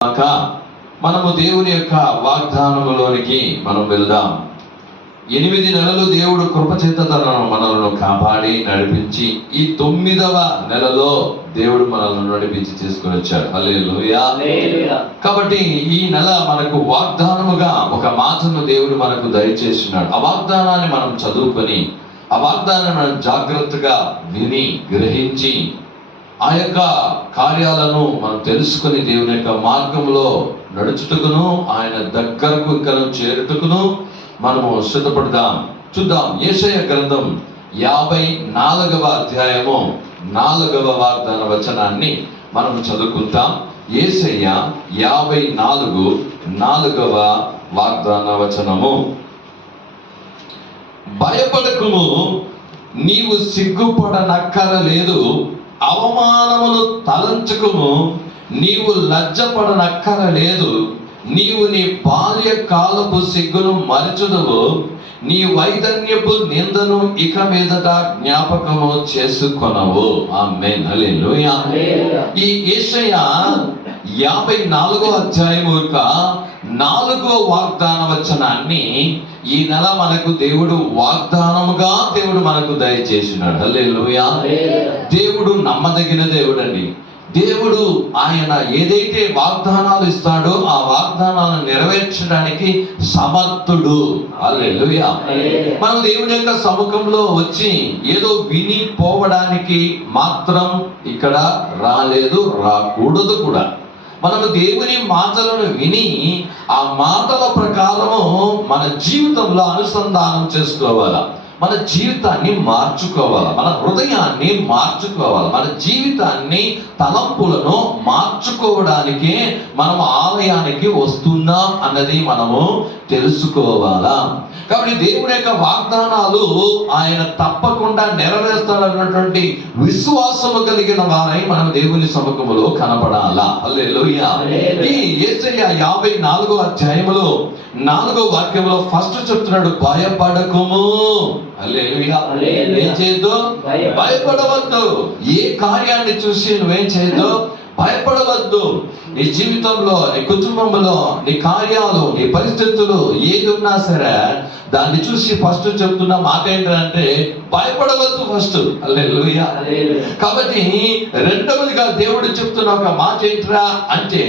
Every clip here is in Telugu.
మనము దేవుని యొక్క వాగ్దానములోనికి మనం వెళ్దాం. 8 నెలలు దేవుడు కృపచేత మనలను కాపాడి నడిపించి ఈ 9వ నెలలో దేవుడు మనల్ని నడిపించి తీసుకుని వచ్చాడు. హల్లెలూయా. కాబట్టి ఈ నెల మనకు వాగ్దానముగా ఒక మాటను దేవుడు మనకు దయచేస్తున్నాడు. ఆ వాగ్దానాన్ని మనం చదువుకొని ఆ వాగ్దానాన్ని మనం జాగ్రత్తగా విని గ్రహించి ఆ యొక్క కార్యాలను మనం తెలుసుకొని దేవుని యొక్క మార్గంలో నడుచుటకును ఆయన దగ్గరకు ఇంకా చేరుటకును మనము సిద్ధపడదాం. చూద్దాం. యెషయా గ్రంథం 54వ అధ్యాయము 4వ వాగ్దాన వచనాన్ని మనం చదువుకుంటాం. యెషయా 54 4వ వాగ్దాన వచనము. భయపడకుము, నీవు సిగ్గుపడనక్కరలేదు. అవమానమును తలంచుకుము, నీవు లజ్జపడనక్కరలేదు. నీవు నీ బాల్య కాలపు సిగ్గును మరచుదువు, నీ వైదన్యపు నిందను ఇక మీదట జ్ఞాపకము చేసుకొనవు. ఆమేన్. హల్లెలూయా. ఈ యెషయా 54వ అధ్యాయము యొక్క 4వ వాగ్దాన వచనాన్ని ఈ నెల మనకు దేవుడు వాగ్దానముగా దేవుడు మనకు దయచేసినాడు. హల్లెలూయా. దేవుడు నమ్మదగిన దేవుడు అండి. దేవుడు ఆయన ఏదైతే వాగ్దానాలు ఇస్తాడో ఆ వాగ్దానాలను నెరవేర్చడానికి సమర్థుడు. హల్లెలూయా. మనం దేవుని యొక్క సముఖంలో వచ్చి ఏదో విని పోవడానికి మాత్రం ఇక్కడ రాలేదు, రాకూడదు కూడా. మనము దేవుని మాటలను విని ఆ మాటల ప్రకారము మన జీవితంలో అనుసంధానం చేసుకోవాలా, మన జీవితాన్ని మార్చుకోవాలి, మన హృదయాన్ని మార్చుకోవాలి, మన జీవితాన్ని తలంపులను మార్చుకోవడానికే మనం ఆలయానికి వస్తున్నాం అన్నది మనము తెలుసుకోవాలా. కాబట్టి దేవుని యొక్క వాగ్దానాలు ఆయన తప్పకుండా నెరవేర్స్తాడన్నటువంటి విశ్వాసము కలిగిన వారై మనం దేవుని సముఖములో కనపడాలా. హల్లెలూయా. ఈ యెషయా 54వ అధ్యాయములో 4వ వాక్యంలో ఫస్ట్ చెప్తున్నాడు, భయపడకుము. హల్లెలూయా. ఏం చేయొద్దు? భయపడవద్దు. ఏ కార్యాన్ని చూసి నువ్వేం చేయొద్దు? భయపడవద్దు. నీ జీవితంలో, నీ కుటుంబంలో, నీ కార్యాలు, నీ పరిస్థితులు ఏది ఉన్నా సరే దాన్ని చూసి ఫస్ట్ చెప్తున్న మాట ఏంటంటే భయపడవద్దు ఫస్ట్. హల్లెలూయా. కాబట్టి రెండవదిగా దేవుడు చెప్తున్న ఒక మాట ఏంట్రా అంటే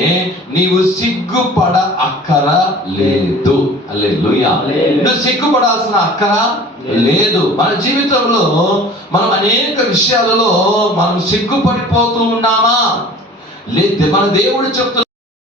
నీవు సిగ్గుపడ అక్కర లేదు. హల్లెలూయా. నువ్వు సిగ్గుపడాల్సిన అక్కర లేదు. మన జీవితంలో మనం అనేక విషయాలలో మనం సిగ్గుపడిపోతూ ఉన్నామా? లేదు. మన దేవుడు చెప్తున్న